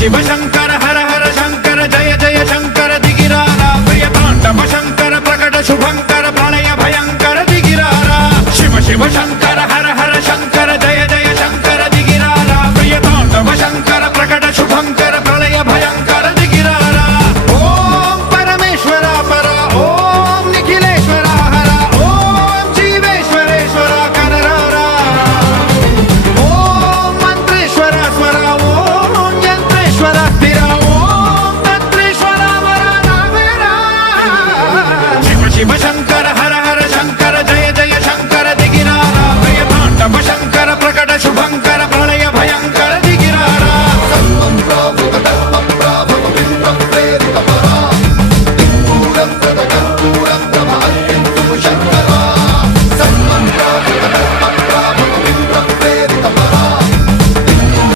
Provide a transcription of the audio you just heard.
शिव शंकर हर हर शंकर जय जय शंकर दिगिरारा प्रिय तांडव शंकर प्रकट शुभंकर प्रलय भयंकर दिगिरारा शिव शिव शंकर